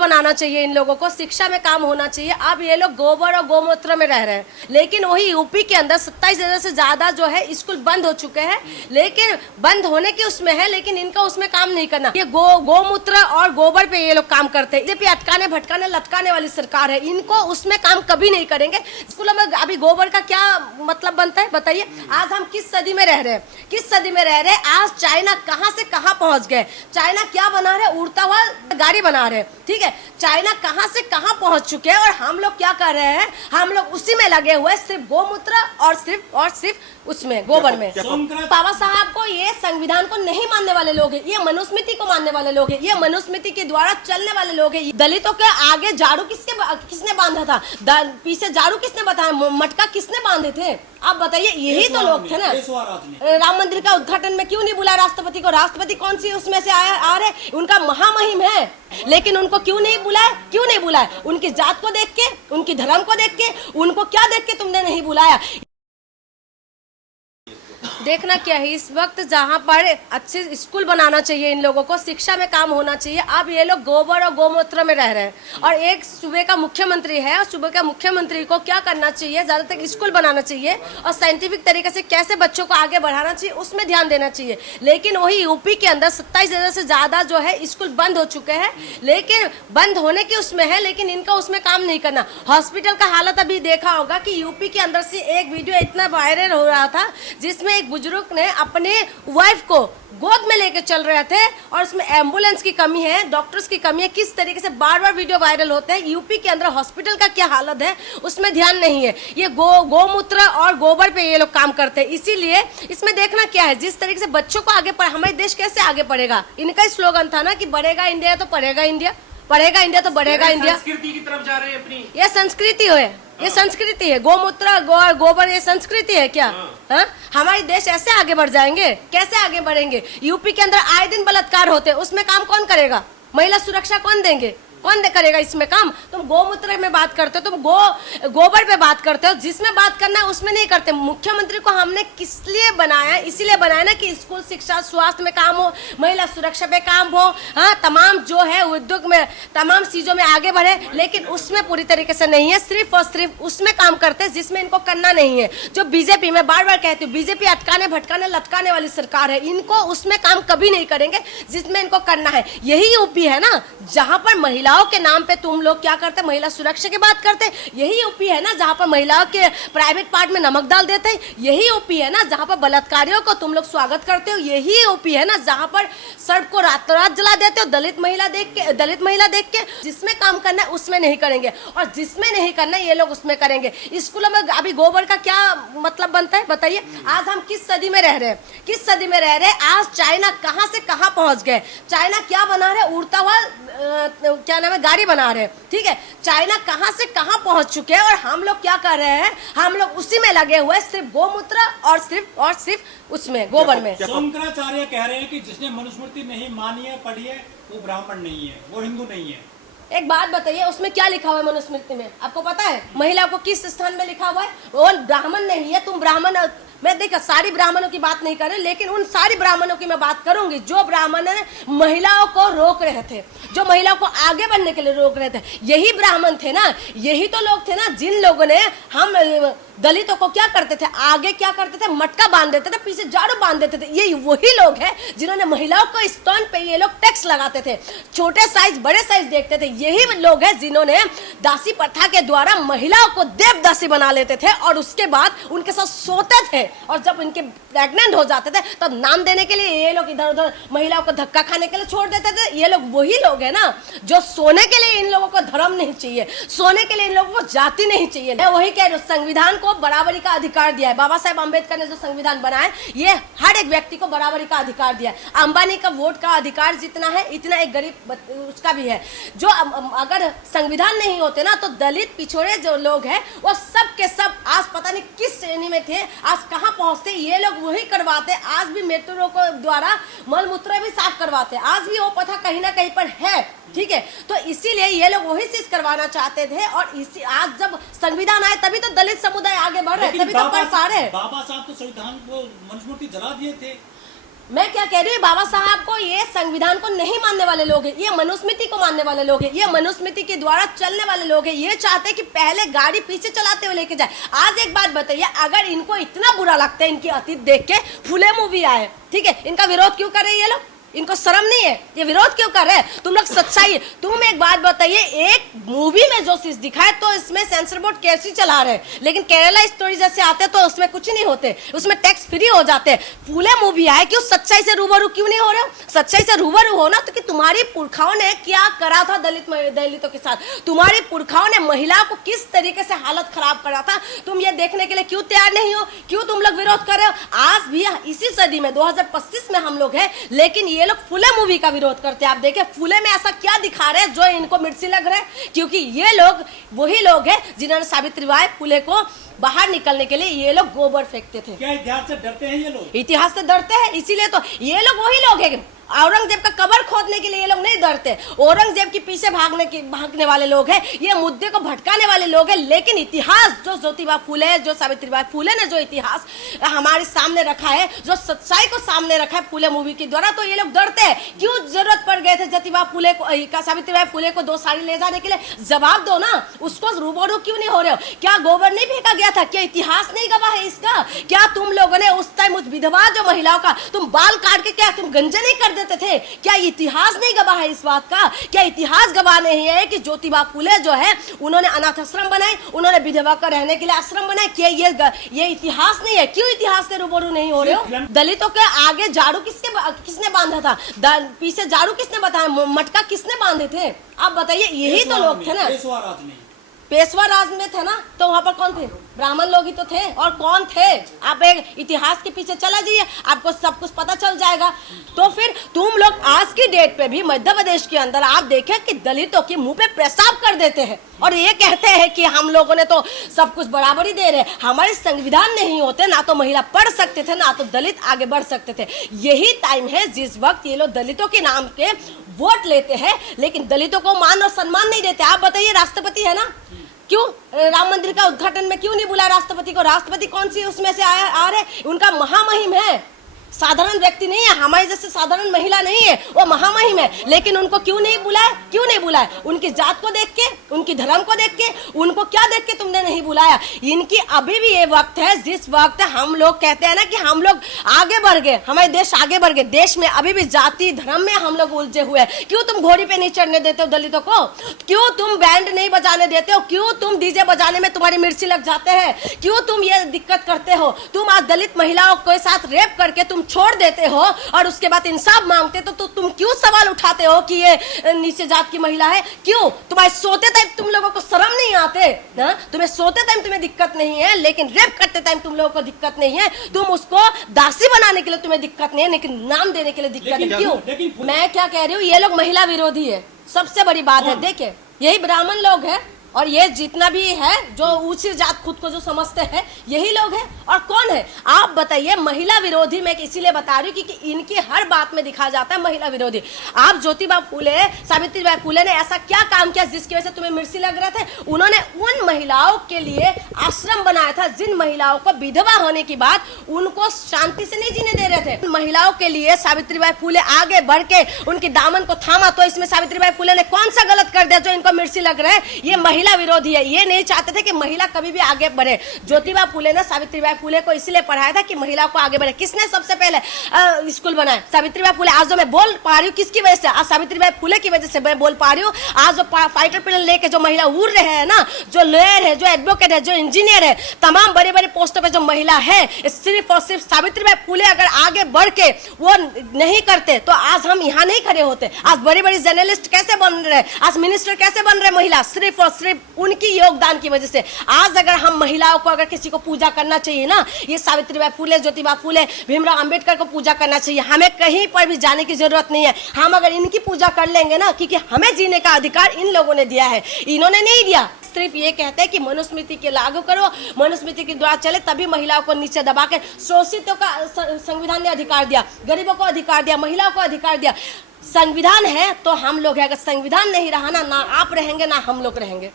बनाना चाहिए इन लोगों को, शिक्षा में काम होना चाहिए। अब ये लोग गोबर और गोमूत्र में रह रहे हैं, लेकिन वही यूपी के अंदर 27,000 से ज्यादा जो है स्कूल बंद हो चुके हैं, लेकिन बंद होने की उसमें है, लेकिन इनका उसमें काम नहीं करना। ये गोमूत्र और गोबर पे ये लोग काम करते हैं। बीजेपी अटकाने भटकाने लटकाने वाली सरकार है, इनको उसमें काम कभी नहीं करेंगे। स्कूलों में अभी गोबर का क्या मतलब बनता है बताइए। आज हम किस सदी में रह रहे हैं, किस सदी में रह रहे हैं। आज चाइना कहां से कहां पहुंच गए, चाइना क्या बना रहे, उड़ता हुआ गाड़ी बना रहे हैं, ठीक है। चाइना कहां से कहां पहुंच चुके हैं और हम लोग क्या कर रहे हैं, हम लोग उसी में लगे हुए, सिर्फ गोमूत्र और सिर्फ उसमें गोबर में। बाबा साहब को, ये संविधान को नहीं मानने वाले लोग हैं, ये मनुस्मृति को मानने वाले लोग हैं, ये मनुस्मृति के द्वारा चलने वाले लोग हैं। दलितों के आगे झाड़ू किसने बांधा था, पीछे झाड़ू किसने बताया, मटका किसने बांधे थे, आप बताइए। यही तो लोग थे ना। राम मंदिर का उद्घाटन में क्यों नहीं बुलाया राष्ट्रपति को, राष्ट्रपति कौन सी उसमें से आ रहे, उनका महामहिम है, लेकिन उनको क्यों नहीं बुलाया, क्यों नहीं बुलाया। उनकी जात को देख के, उनकी धर्म को देख के, उनको क्या देख के तुमने नहीं बुलाया। देखना क्या है, इस वक्त जहाँ पर अच्छे स्कूल बनाना चाहिए इन लोगों को, शिक्षा में काम होना चाहिए। अब ये लोग गोबर और गोमूत्र में रह रहे हैं। और एक सूबे का मुख्यमंत्री है, और सूबे का मुख्यमंत्री को क्या करना चाहिए, ज़्यादातर स्कूल बनाना चाहिए और साइंटिफिक तरीके से कैसे बच्चों को आगे बढ़ाना चाहिए उसमें ध्यान देना चाहिए। लेकिन वही यूपी के अंदर 27,000 से ज़्यादा जो है स्कूल बंद हो चुके हैं, लेकिन बंद होने की उसमें है, लेकिन इनका उसमें काम नहीं करना। हॉस्पिटल का हालत अभी देखा होगा कि यूपी के अंदर से एक वीडियो इतना वायरल हो रहा था, जिसमें एक बुजुर्ग ने अपने वाइफ को गोद में लेकर चल रहे थे, और उसमें एम्बुलेंस की कमी है, डॉक्टर्स की कमी है। किस तरीके से बार बार वीडियो वायरल होते हैं। यूपी के अंदर हॉस्पिटल का क्या हालत है उसमें ध्यान नहीं है। ये गोमूत्र और गोबर पे ये लोग काम करते हैं। इसीलिए इसमें देखना क्या है, जिस तरीके से बच्चों को आगे हमारे देश कैसे आगे बढ़ेगा। इनका स्लोगन था ना कि बढ़ेगा इंडिया तो पढ़ेगा इंडिया, पढ़ेगा इंडिया तो बढ़ेगा इंडिया। संस्कृति की तरफ जा रहे हैं अपनी, ये संस्कृति है, ये संस्कृति है। गोमूत्र गोबर ये संस्कृति है क्या? हाँ, हमारे देश ऐसे आगे बढ़ जाएंगे, कैसे आगे बढ़ेंगे। यूपी के अंदर आए दिन बलात्कार होते हैं, उसमें काम कौन करेगा, महिला सुरक्षा कौन देंगे, कौन करेगा इसमें काम। तुम गोमूत्र में बात करते हो, तुम गोबर पे बात करते हो, जिसमें बात करना है उसमें नहीं करते। मुख्यमंत्री को हमने किस लिए बनाया, इसीलिए बनाया ना कि स्कूल शिक्षा स्वास्थ्य में काम हो, महिला सुरक्षा पे काम हो, हाँ, तमाम जो है उद्योग में तमाम चीजों में आगे बढ़े। लेकिन उसमें पूरी तरीके से नहीं है, सिर्फ और सिर्फ उसमें काम करते हैं जिसमें इनको करना नहीं है। जो बीजेपी में बार बार कहती हूँ, बीजेपी अटकाने भटकाने लटकाने वाली सरकार है, इनको उसमें काम कभी नहीं करेंगे जिसमें इनको करना है। यही यूपी है ना जहाँ पर महिलाओं के नाम पे तुम लोग क्या करते, महिला सुरक्षा की बात करते। यही यूपी है ना जहाँ पर महिलाओं के प्राइवेट पार्ट में नमक डाल देते हैं। यही यूपी है ना जहाँ पर बलात्कारियों को तुम लोग स्वागत करते हो। यही यूपी है ना जहाँ पर सड़क को रातों रात जला देते हो दलित महिला देख के। जिसमें काम करना है उसमें नहीं करेंगे, और जिसमें नहीं करना ये लोग उसमें करेंगे। स्कूलों में अभी गोबर का क्या मतलब बनता है बताइए। आज हम किस सदी में रह रहे हैं, किस सदी में रह रहे हैं। आज चाइना कहां से कहां पहुंच गए, चाइना क्या बना रहे, उड़ता हुआ क्या नाम है, गाड़ी बना रहे हैं, ठीक है। चाइना कहां से कहां पहुंच चुके हैं और हम लोग क्या कर रहे हैं, हम लोग उसी में लगे हुए, सिर्फ गोमूत्र और सिर्फ उसमें गोबर में। शंकराचार्य कह रहे हैं कि जिसने मनुस्मृति नहीं मानी है, पढ़ी है, वो ब्राह्मण नहीं है, वो हिंदू नहीं है। एक बात बताइए, उसमें क्या लिखा हुआ है मनुस्मृति में, आपको पता है? महिला को किस स्थान में लिखा हुआ है? वो ब्राह्मण नहीं है, तुम ब्राह्मण। मैं देखा सारी ब्राह्मणों की बात नहीं कर रही, लेकिन उन सारी ब्राह्मणों की मैं बात करूंगी जो ब्राह्मण महिलाओं को रोक रहे थे, जो महिलाओं को आगे बढ़ने के लिए रोक रहे थे। यही ब्राह्मण थे ना, यही तो लोग थे ना जिन लोगों ने हम दलितों को क्या करते थे, आगे क्या करते थे, मटका बांध देते थे, पीछे झाड़ू बांध देते थे। ये वही लोग हैं जिन्होंने महिलाओं को स्तन पे ये लोग टैक्स लगाते थे, छोटे साइज बड़े साइज देखते थे। यही लोग हैं जिन्होंने दासी प्रथा के द्वारा महिलाओं को देवदासी बना लेते थे और उसके बाद उनके साथ सोते थे, और जब इनके प्रेग्नेंट हो जाते थे तब नाम देने के लिए ये लोग इधर उधर महिलाओं को धक्का खाने के लिए छोड़ देते थे। ये लोग वही लोग हैं ना जो सोने के लिए इन लोगों को धर्म नहीं चाहिए, सोने के लिए इन लोगों को जाति नहीं चाहिए। मैं वही कह रही हूँ, संविधान को बराबरी का अधिकार दिया है। बाबा साहेब अम्बेडकर ने जो संविधान बनाया, ये हर एक व्यक्ति को बराबरी का अधिकार दिया है। अंबानी का वोट का अधिकार जितना है, इतना एक गरीब उसका भी है। जो अगर संविधान नहीं होते ना, तो दलित पिछड़े जो लोग हैं वो सब के सब आज पता नहीं किस श्रेणी में थे, आज कहाँ पहुंचते। ये लोग वही करवाते। आज भी मेट्रो को द्वारा मलमूत्र भी साफ करवाते, आज भी वो पता कहीं ना कहीं पर है, ठीक है। तो इसीलिए ये लोग वही चीज करवाना चाहते थे, और इसी आज जब संविधान आए तभी तो दलित समुदाय आगे बढ़ रहे, तभी तो पढ़ पा रहे। बाबा साहब तो संविधान को मनुस्मृति जला दिए थे। मैं क्या कह रही हूँ, बाबा साहब को, ये संविधान को नहीं मानने वाले लोग हैं, ये मनुस्मृति को मानने वाले लोग हैं, ये मनुस्मृति के द्वारा चलने वाले लोग हैं। ये चाहते हैं कि पहले गाड़ी पीछे चलाते हुए लेके जाए। आज एक बात बताइए, अगर इनको इतना बुरा लगता है इनकी अतीत देख के, फूले मूवी आए, ठीक है, इनका विरोध क्यों कर रहे हैं ये लोग? इनको शर्म नहीं है? ये विरोध क्यों कर रहे हैं? तुम लोग सच्चाई, तुम एक बात बताइए, एक मूवी में जो चीज दिखाए तो इसमें सेंसर बोर्ड कैसे चला रहे हैं, लेकिन केरला स्टोरी जैसे आते तो उसमें कुछ नहीं होते, उसमें टैक्स फ्री हो जाते। फूले मूवी आए, क्यों सच्चाई से रूबरू क्यों नहीं हो रहे हो? सच्चाई से रूबरू हो ना, तो कि तुम्हारी पुरखाओं ने क्या करा था दलितों के साथ, तुम्हारी पुरखाओं ने महिलाओं को किस तरीके से हालत खराब करा था, तुम ये देखने के लिए क्यों तैयार नहीं हो? क्यों तुम लोग विरोध कर रहे हो? आज भी इसी सदी में 2025 में हम लोग हैं, लेकिन ये लोग फूले मूवी का विरोध करते हैं। आप देखें फूले में ऐसा क्या दिखा रहे हैं जो इनको मिर्ची लग रहा है, क्योंकि ये लोग वही लोग हैं जिन्होंने सावित्रीबाई फूले को बाहर निकलने के लिए ये लोग गोबर फेंकते थे। क्या इतिहास से डरते हैं ये लोग? इतिहास से डरते हैं, इसीलिए तो ये लोग वही लोग हैं। औरंगजेब का कब्र खोदने के लिए ये लोग नहीं डरते, औरंगजेब के पीछे भागने वाले लोग हैं, ये मुद्दे को भटकाने वाले लोग हैं। लेकिन इतिहास जो ज्योतिबा फूले, जो सावित्रीबाई फूले ने जो इतिहास हमारे सामने रखा है, जो सच्चाई को सामने रखा है फूले मूवी के द्वारा, तो ये लोग डरते हैं। क्यों जरूरत पड़ गए थे ज्योतिबा फूले को, सावित्रीबाई फूले को 2 साड़ी ले जाने के लिए? जवाब दो ना, उसको रूबरू क्यों नहीं हो रहे हो? क्या गोबर नहीं फेंका गया था? क्या इतिहास नहीं गवाह है इसका? क्या तुम लोगों ने उस टाइम उस विधवा जो महिलाओं का तुम बाल काट के क्या तुम गंजे नहीं कर देते थे? क्या इतिहास नहीं गवाह है इस बात का? क्या इतिहास गवाह नहीं है कि ज्योतिबा फूले जो है उन्होंने अनाथ आश्रम बनाए, उन्होंने विधवा का रहने के लिए आश्रम बनाए? क्या ये इतिहास नहीं है? क्यों इतिहास से रूबरू नहीं हो रहे हो? दलितों के आगे झाड़ू किसने बांधा था? पीछे झाड़ू किसने बताया? मटका किसने बांधे थे? आप बताइए, यही तो लोग थे ना। पेशवा राज में थे ना, तो वहां पर कौन थे? ब्राह्मण लोग ही तो थे, और कौन थे? आप एक इतिहास के पीछे चला जाइए, आपको सब कुछ पता चल जाएगा। तो फिर तुम लोग आज की डेट पे भी मध्य प्रदेश के अंदर आप देखें कि दलितों के मुंह पे पेशाब कर देते हैं और ये कहते हैं कि हम लोगों ने तो सब कुछ बराबरी दे रहे। हमारे संविधान नहीं होते ना तो महिला पढ़ सकते थे, ना तो दलित आगे बढ़ सकते थे। यही टाइम है जिस वक्त ये लोग दलितों के नाम के वोट लेते हैं, लेकिन दलितों को मान और सम्मान नहीं देते। आप बताइए, राष्ट्रपति है ना, क्यों राम मंदिर का उद्घाटन में क्यों नहीं बुलाया राष्ट्रपति को? राष्ट्रपति कौन सी उसमें से आ रहे? उनका महामहिम है, साधारण व्यक्ति नहीं है, हमारे जैसे साधारण महिला नहीं है, वो महामहिम है। लेकिन उनको क्यों नहीं बुलाया? क्यों नहीं बुलाया? उनकी जात को देख के, उनकी धर्म को देख के, उनको क्या देख के तुमने नहीं बुलाया? इनकी अभी भी ये वक्त है जिस वक्त हम लोग कहते हैं ना कि हम लोग आगे बढ़ गए, हमारे देश आगे बढ़ गए। देश में अभी भी जाति धर्म में हम लोग उलझे हुए हैं। क्यों तुम घोड़ी पे नहीं चढ़ने देते हो दलितों को? क्यों तुम बैंड नहीं बजाने देते हो? क्यों तुम डीजे बजाने में तुम्हारी मिर्ची लग जाते हैं? क्यों तुम ये दिक्कत करते हो? तुम आज दलित महिलाओं के साथ रेप करके तुम छोड़ देते हो और उसके बाद इंसाफ मांगते तो तुम क्यों सवाल उठाते हो कि ये नीचे जात की महिला है? क्यों तुम्हारे सोते टाइम तुम लोगों को शर्म नहीं आते? तुम्हें सोते टाइम तुम्हें दिक्कत नहीं है, लेकिन रेप करते टाइम तुम लोगों को दिक्कत नहीं है। तुम उसको दासी बनाने के लिए तुम्हें दिक्कत नहीं है, लेकिन नाम देने के लिए दिक्कत है। क्यों? मैं क्या कह रही हूँ, ये लोग महिला विरोधी है, सबसे बड़ी बात है। देखिए, यही ब्राह्मण लोग है और ये जितना भी है जो ऊंची जात खुद को जो समझते हैं, यही लोग हैं। और कौन है आप बताइए? महिला विरोधी मैं इसीलिए बता रही हूँ क्योंकि इनकी हर बात में दिखा जाता है महिला विरोधी। आप ज्योतिबा फूले, सावित्रीबाई फूले ने ऐसा क्या काम किया जिसकी वजह से तुम्हें मिर्ची लग रहे थे? उन्होंने उन महिलाओं के लिए आश्रम बनाया था जिन महिलाओं को विधवा होने के बाद उनको शांति से नहीं जीने दे रहे थे। महिलाओं के लिए सावित्रीबाई फूले आगे बढ़ के उनके दामन को थामा। तो इसमें सावित्रीबाई फूले ने कौन सा गलत कर दिया जो इनको मिर्ची लग रहा है? ये महिला विरोधी है, ये नहीं चाहते थे कि महिला कभी भी आगे बढ़े। ज्योतिबा फूले ने सावित्रीबाई फूले को इसलिए पढ़ाया था कि महिलाओं को आगे बढ़े। किसने सबसे पहले स्कूल बनाया? सावित्रीबाई फूले। आज जो मैं बोल पा रही हूँ किसकी वजह से? आज सावित्रीबाई फूले की वजह से मैं बोल पा रही हूँ। आज जो फाइटर प्लेन लेके जो महिला उड़ रहे हैं ना, जो लॉयर है, जो एडवोकेट है, जो इंजीनियर है, तमाम बड़े बड़े पोस्टों पे जो महिला है, सिर्फ और सिर्फ सावित्रीबाई फूले अगर आगे बढ़ के वो नहीं करते तो आज हम यहाँ नहीं खड़े होते। आज बड़ी बड़ी जर्नलिस्ट कैसे बन रहे, आज मिनिस्टर कैसे बन रहे महिला? सिर्फ और सिर्फ उनकी योगदान की वजह से। आज अगर हम महिलाओं को अगर किसी को पूजा करना चाहिए ना, ये सावित्रीबाई फूले, ज्योतिबा फूले, भीमराव अंबेडकर को पूजा करना चाहिए। हमें कहीं पर भी जाने की जरूरत नहीं है। हम अगर इनकी पूजा कर लेंगे ना, क्योंकि हमें जीने का अधिकार इन लोगों ने दिया है, इन्होंने नहीं दिया। सिर्फ ये कहते हैं कि मनुस्मृति के लागू करो, मनुस्मृति के द्वारा चले, तभी महिलाओं को नीचे दबा के शोषितों का संविधान ने अधिकार दिया, गरीबों को अधिकार दिया, महिलाओं को अधिकार दिया। संविधान है तो हम लोग है, अगर संविधान नहीं रहा ना आप रहेंगे ना हम लोग रहेंगे।